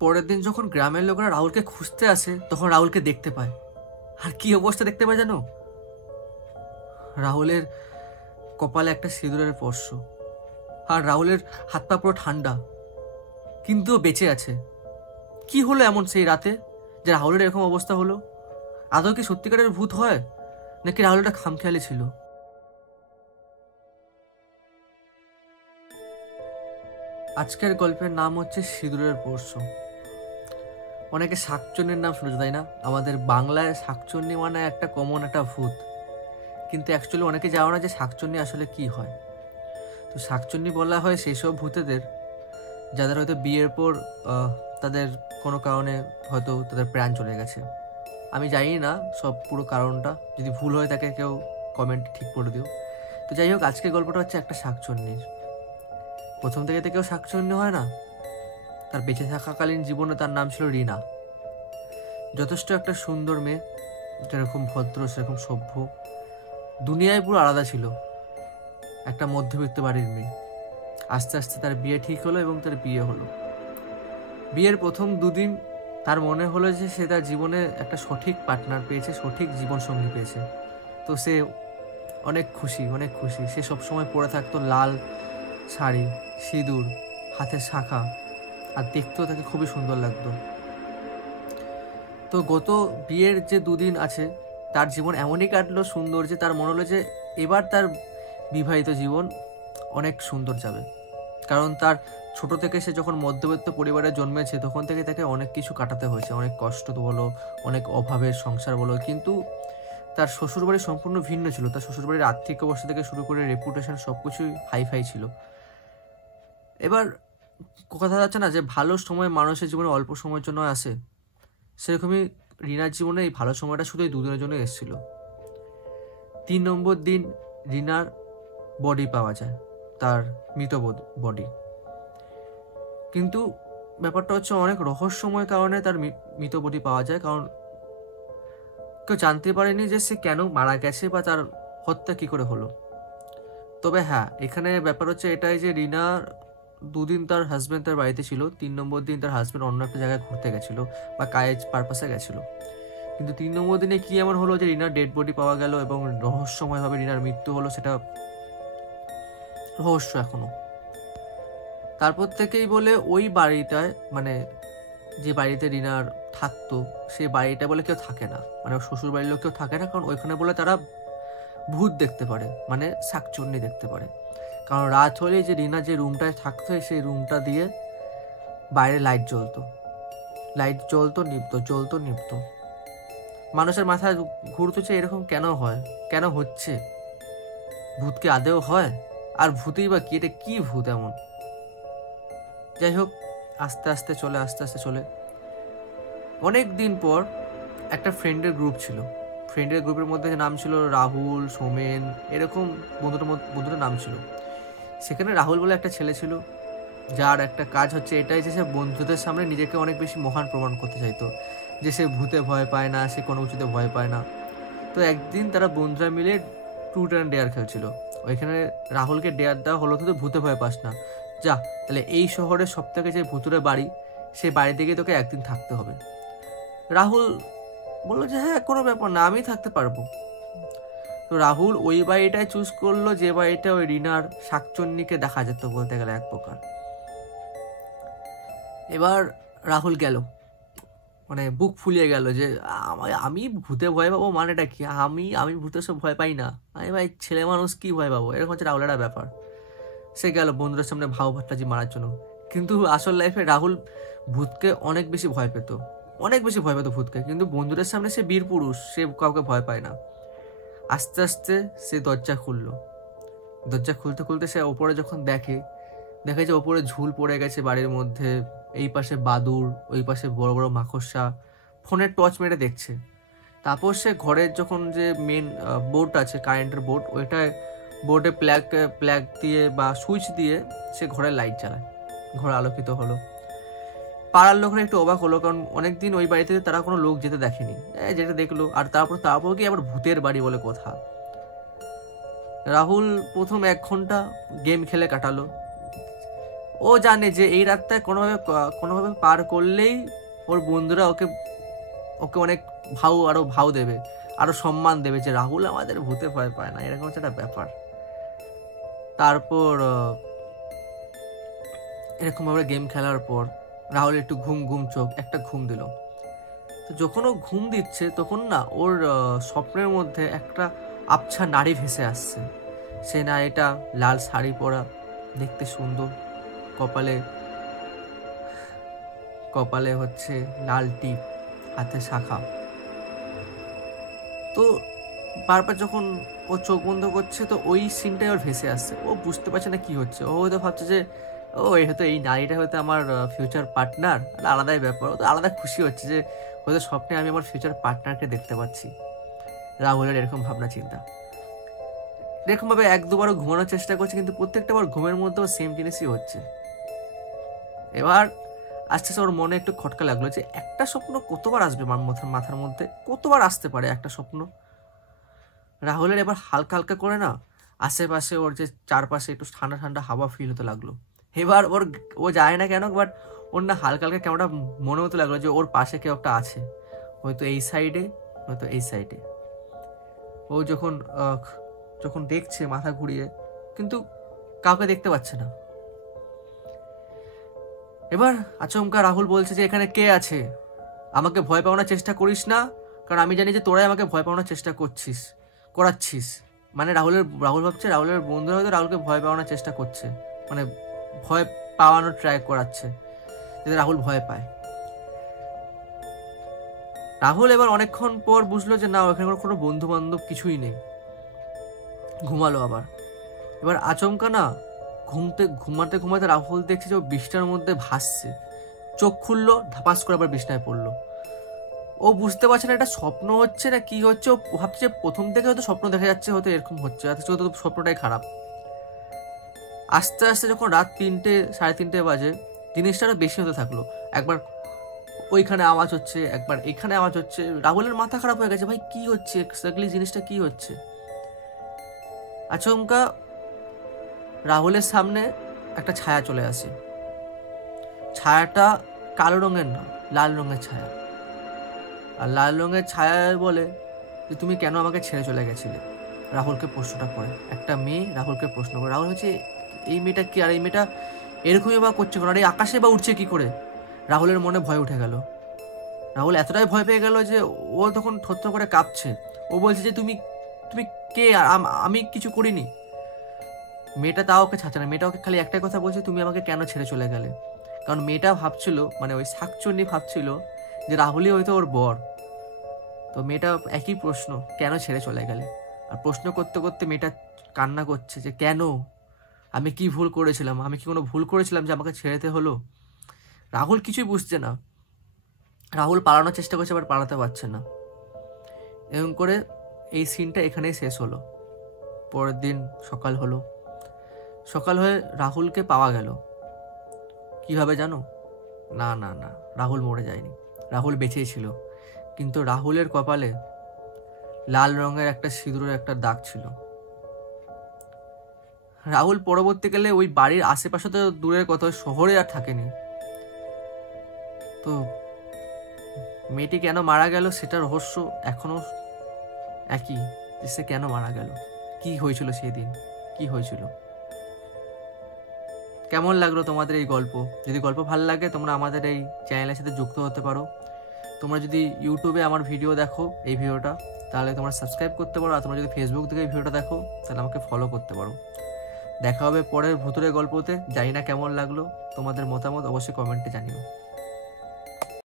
পরের দিন যখন গ্রামের লোকেরা রাহুলকে খুঁজতে আসে তখন রাহুলকে দেখতে পায়। আর কি অবস্থা দেখতে পায় জানো? রাহুলের কপালে একটা সিঁদুরের স্পর্শ, আর রাহুলের হাত পা পুরো ঠান্ডা, কিন্তু বেঁচে আছে। কি হলো এমন সেই রাতে যে রাহুলের এরকম অবস্থা হলো? আদৌ কি সত্যিকারের ভূত হয়, নাকি রাহুলটা খামখেয়ালি ছিল? আজকের গল্পের নাম হচ্ছে সিঁদুরের স্পর্শ। অনেকে শাকচুন্নির নাম শুনেছে, তাই না? আমাদের বাংলায় শাকচুন্নি মানে একটা কমন একটা ভূত, কিন্তু অ্যাকচুয়ালি অনেকে জানো না যে শাকচুন্নি আসলে কি হয়। তো শাকচুন্নি বলা হয় সেই সব ভূতেদের যাদের হয়তো বিয়ের পর তাদের কোনো কারণে হয়তো তাদের প্রাণ চলে গেছে। আমি জানি না সব পুরো কারণটা, যদি ভুল হয়ে থাকে কেউ কমেন্ট ঠিক করে দিও। তো যাই হোক, আজকের গল্পটা হচ্ছে একটা শাকচুন্নির। প্রথম থেকে তো কেউ শাকচুন্নি হয় না। তার বেঁচে থাকাকালীন জীবনে তার নাম ছিল রিনা। যথেষ্ট একটা সুন্দর মেয়ে, যেরকম ভদ্র সেরকম সভ্য, দুনিয়ায় পুরো আলাদা ছিল। একটা মধ্যবিত্ত বাড়ির মেয়ে। আস্তে আস্তে তার বিয়ে ঠিক হলো এবং তার বিয়ে হলো। বিয়ের প্রথম দুদিন তার মনে হলো যে সে তার জীবনে একটা সঠিক পার্টনার পেয়েছে, সঠিক জীবনসঙ্গী পেয়েছে। তো সে অনেক খুশি, অনেক খুশি। সে সবসময় পরে থাকতো লাল শাড়ি, সিঁদুর, হাতে শাখা, আর দেখতেও তাকে খুবই সুন্দর লাগতো। তো গত বিয়ের যে দুদিন আছে তার জীবন এমনই কাটলো সুন্দর যে তার মনে হলো যে এবার তার বিবাহিত জীবন অনেক সুন্দর যাবে। কারণ তার ছোট থেকে সে যখন মধ্যবিত্ত পরিবারে জন্মেছে তখন থেকে তাকে অনেক কিছু কাটাতে হয়েছে, অনেক কষ্ট বলো, অনেক অভাবের সংসার বলো। কিন্তু তার শ্বশুরবাড়ি সম্পূর্ণ ভিন্ন ছিল। তার শ্বশুরবাড়ির আর্থিক অবস্থা থেকে শুরু করে রেপুটেশন সব কিছুই হাইফাই ছিল। এবার কথা যাচ্ছে না যে ভালো সময় মানুষের জীবনে অল্প সময়ের জন্য আসে, সেরকমই রিনার জীবনে এই ভালো সময়টা শুধু এই দুদিনের জন্য এসেছিল। 3 নম্বর দিন রিনার বডি পাওয়া যায়, তার মৃত বডি। কিন্তু ব্যাপারটা হচ্ছে অনেক রহস্যময় কারণে তার মৃত বডি পাওয়া যায়, কারণ কেউ জানতে পারেনি যে সে কেন মারা গেছে বা তার হত্যা কি করে হলো। তবে হ্যাঁ, এখানে ব্যাপার হচ্ছে এটাই যে রিনার দুদিন তার হাজব্যান্ড তার বাড়িতে ছিল, 3 নম্বর দিন তার হাজব্যান্ড অন্য একটা জায়গায় ঘুরতে গেছিল বা কাজ পারপাসে গেছিল। কিন্তু 3 নম্বর দিনে কি এমন হলো যে রিনার ডেড বডি পাওয়া গেল এবং রহস্যময়ভাবে রিনার মৃত্যু হলো, সেটা রহস্য এখনো। তারপর থেকেই বলে ওই বাড়িটায়, মানে যে বাড়িতে রিনার থাকতো সেই বাড়িটা বলে কেউ থাকে না, মানে শ্বশুর বাড়ির লোক কেউ থাকে না, কারণ ওইখানে বলে তারা ভূত দেখতে পারে, মানে শাকচুন্নি দেখতে পারে। কারণ রাত হলে যে রিনা যে রুমটায় থাকতো সেই রুমটা দিয়ে বাইরে লাইট জ্বলতো, নিভতো। মানুষের মাথায় ঘুরতো যে এরকম কেন হয়, কেন হচ্ছে, ভূত কি আদেও হয়, আর ভূতেই বা কি, এটা কি ভূত এমন। যাই হোক, আস্তে আস্তে চলে অনেক দিন পর একটা ফ্রেন্ডের গ্রুপ ছিল। ফ্রেন্ডের গ্রুপের মধ্যে নাম ছিল রাহুল, সোমেন, এরকম বন্ধুটার নাম ছিল। সেখানে রাহুল বলে একটা ছেলে ছিল, যার একটা কাজ হচ্ছে এটাই যে সে বন্ধুদের সামনে নিজেকে অনেক বেশি মহান প্রমাণ করতে চাইতো, যে সে ভূতে ভয় পায় না, সে কোনো কিছুতে ভয় পায় না। তো একদিন তারা বন্ধুরা মিলে ট্রুথ অ্যান্ড ডেয়ার খেলছিল। ওইখানে রাহুলকে ডেয়ার দেওয়া হলো, তো ভূতে ভয় পাস না, যা তাহলে এই শহরের সব থেকে যে ভূতুরে বাড়ি, সেই বাড়িতে গিয়ে তোকে একদিন থাকতে হবে। রাহুল বললো যে হ্যাঁ, কোনো ব্যাপার না, আমি থাকতে পারবো। তো রাহুল ওই বাড়িটাই চুজ করলো যে বাড়িটা ওই রিনার শাকচুন্নিকে দেখা যেত বলতে গেলে এক প্রকার। এবার রাহুল গেল, মানে বুক ফুলিয়ে গেল যে আমি ভূতে ভয় পাবো মানেটা কি, আমি ভূতে সব ভয় পাই না, আমি ভাই ছেলে মানুষ কি ভয় পাবো, এরকম হচ্ছে রাহুলের একটা ব্যাপার। সে গেল বন্ধুদের সামনে ভাও ভাট্টাজি মারার জন্য। কিন্তু আসল লাইফে রাহুল ভূতকে অনেক বেশি ভয় পেত ভূতকে, কিন্তু বন্ধুদের সামনে সে বীর পুরুষ, সে কাউকে ভয় পায় না। আস্তে আস্তে সে দরজা খুলতে সে ওপরে যখন দেখে যে ওপরে ঝুল পড়ে গেছে বাড়ির মধ্যে, এই পাশে বাদুড়, ওই পাশে বড় বড় মাকড়সা, ফোনের টর্চ মেরে দেখছে। তারপর সে ঘরের যখন যে মেন বোর্ড আছে, কারেন্টের বোর্ড, ওইটায় বোর্ডে প্লাগ দিয়ে বা সুইচ দিয়ে সে ঘরের লাইট জ্বালায়, ঘর আলোকিত হলো। পাড়ার লোকরা একটু অবাক হলো, কারণ অনেকদিন ওই বাড়িতে তারা কোনো লোক যেতে দেখেনি, যেটা দেখলো। আর তারপর কি আবার ভূতের বাড়ি বলে কথা। রাহুল প্রথম 1 ঘন্টা গেম খেলে কাটালো, ও জানে যে এই রাতটা কোনোভাবে পার করলেই ওর বন্ধুরা ওকে অনেক আরো ভাও দেবে, আরো সম্মান দেবে, যে রাহুল আমাদের ভূতে ভয় পায় না, এরকম একটা ব্যাপার। তারপর এরকম ভাবে গেম খেলার পর রাহুল একটু ঘুম চোখ একটা ঘুম দিল। তো যখন ও ঘুম দিচ্ছে তখন না ওর স্বপ্নের মধ্যে একটা আবছা নারী ভেসে আসছে। সে নারীটা লাল শাড়ি পরা, দেখতে সুন্দর, কপালে হচ্ছে লাল টিপ, হাতে শাখা। তো বারবার যখন ও চোখ বন্ধ করছে তো ওই সিনটাই ওর ভেসে আসছে। ও বুঝতে পারছে না কি হচ্ছে। ও হয়তো ভাবছে যে হয়তো এই নারীটা হয়তো আমার ফিউচার পার্টনার, আলাদাই ব্যাপার। ও তো আলাদা খুশি হচ্ছে যে হয়তো স্বপ্নে আমি আমার ফিউচার পার্টনারকে দেখতে পাচ্ছি। রাহুলের এরকম ভাবনা চিন্তা। এরকম ভাবে 1-2বারও ঘুমানোর চেষ্টা করছে, কিন্তু প্রত্যেকটা বার ঘুমের মধ্যেও সেম জিনিসই হচ্ছে। এবার আস্তে আস্তে ওর মনে একটু খটকা লাগলো যে একটা স্বপ্ন কতবার আসবে মাথার মধ্যে, কতবার আসতে পারে একটা স্বপ্ন। রাহুলের এবার হালকা হালকা করে না আশেপাশে ওর যে চারপাশে একটু ঠান্ডা ঠান্ডা হাওয়া ফিল হতে লাগলো। এবার ও যায় না কেন, বাট ওর না হালকা হালকা কেমনটা মনে হতে লাগলো যে ওর পাশে কেউ একটা আছে, হয়তো এই সাইডে, হয়তো এই সাইডে। ও যখন দেখছে মাথা ঘুরিয়ে, কিন্তু কাউকে দেখতে পাচ্ছে না। এবার আচমকা রাহুল বলছে যে এখানে কে আছে, আমাকে ভয় পাওয়ানোর চেষ্টা করিস না, কারণ আমি জানি যে তোরাই আমাকে ভয় পাওয়ানোর চেষ্টা করাচ্ছিস। মানে রাহুল ভাবছে রাহুলের বন্ধুরা হয়তো রাহুলকে ভয় পাওয়ানোর চেষ্টা করছে, মানে ভয় পাওয়ানোর ট্রাই করাচ্ছে যাতে রাহুল ভয় পায়। রাহুল এবার অনেকক্ষণ পর বুঝলো যে না, ওখানে কোনো বন্ধু বান্ধব কিছুই নেই। ঘুমালো আবার। এবার আচমকা না ঘুমাতে রাহুল দেখছে যে ও বিছনার মধ্যে ভাসছে। চোখ খুললো, ধাপাস করে আবার বিছনায় পড়লো। ও বুঝতে পারছে না এটা স্বপ্ন হচ্ছে না কি হচ্ছে। ও ভাবছে প্রথম থেকে হয়তো স্বপ্ন দেখা যাচ্ছে, হয়তো এরকম হচ্ছে, হয়তো স্বপ্নটাই খারাপ। আস্তে আস্তে যখন রাত 3টে 3:30 বাজে, জিনিসটা আরো বেশি হতে থাকলো। একবার ওইখানে আওয়াজ হচ্ছে, একবার এখানে আওয়াজ হচ্ছে। রাহুলের মাথা খারাপ হয়ে গেছে, ভাই কি হচ্ছে এক্স্যাক্টলি, জিনিসটা কি হচ্ছে। আচমকা রাহুলের সামনে একটা ছায়া চলে আসে। ছায়াটা কালো রঙের না, লাল রঙের ছায়া। আর লাল রঙের ছায়া বলে যে তুমি কেন আমাকে ছেড়ে চলে গেছিলে। রাহুলকে প্রশ্নটা করে, একটা মেয়ে রাহুলকে প্রশ্ন করে। রাহুল হচ্ছে এই মেয়েটা কি, আর এই মেয়েটা এরকমই বা করছে কেন, আর এই আকাশে বা উঠছে কি করে। রাহুলের মনে ভয় উঠে গেল। রাহুল এতটাই ভয় পেয়ে গেল যে ও তখন থরথর করে কাঁপছে। ও বলছে যে তুমি কে, আর আমি কিছু করিনি। মেয়েটা তাও ওকে ছাড়ছে না। মেয়েটা ওকে খালি একটাই কথা বলছে, তুমি আমাকে কেন ছেড়ে চলে গেলে। কারণ মেয়েটা ভাবছিল, মানে ওই শাকচুন্নি ভাবছিল যে রাহুলই হয়তো ওর বর। তো মেয়েটা একই প্রশ্ন, কেন ছেড়ে চলে গেলে। আর প্রশ্ন করতে করতে মেয়েটা কান্না করছে যে কেন, আমি কি ভুল করেছিলাম, আমি কি কোনো ভুল করেছিলাম যে আমাকে ছেড়েতে হলো। রাহুল কিছুই বুঝছে না। রাহুল পালানোর চেষ্টা করছে, আবার পালাতে পারছে না। এরকম করে এই সিনটা এখানেই শেষ হলো। পরের দিন সকাল হলো। সকাল হয়ে রাহুলকে পাওয়া গেল। কিভাবে জানো? না, রাহুল মরে যায়নি, রাহুল বেঁচেই ছিল। কিন্তু রাহুলের কপালে লাল রঙের একটা সিঁদুরের একটা দাগ ছিল। রাহুল পরবর্তীকালে ওই বাড়ির আশেপাশে তো দূরের কথা, শহরে আর থাকেনি। তো মেয়েটি কেন মারা গেল সেটা রহস্য এখনো একই, যে সে কেন মারা গেল, কি হয়েছিল সেই দিন, কি হয়েছিল। কেমন লাগলো তোমাদের এই গল্প? যদি গল্প ভালো লাগে তোমরা আমাদের এই চ্যানেলের সাথে যুক্ত হতে পারো। তোমরা যদি ইউটিউবে আমার ভিডিও দেখো এই ভিডিওটা, তাহলে তোমরা সাবস্ক্রাইব করতে পারো। আর তোমরা যদি ফেসবুক থেকে এই ভিডিওটা দেখো তাহলে আমাকে ফলো করতে পারো। দেখা হবে পরের ভুতুরে গল্পতে। জানি না কেমন লাগলো, তোমাদের মতামত অবশ্যই কমেন্টে জানিও।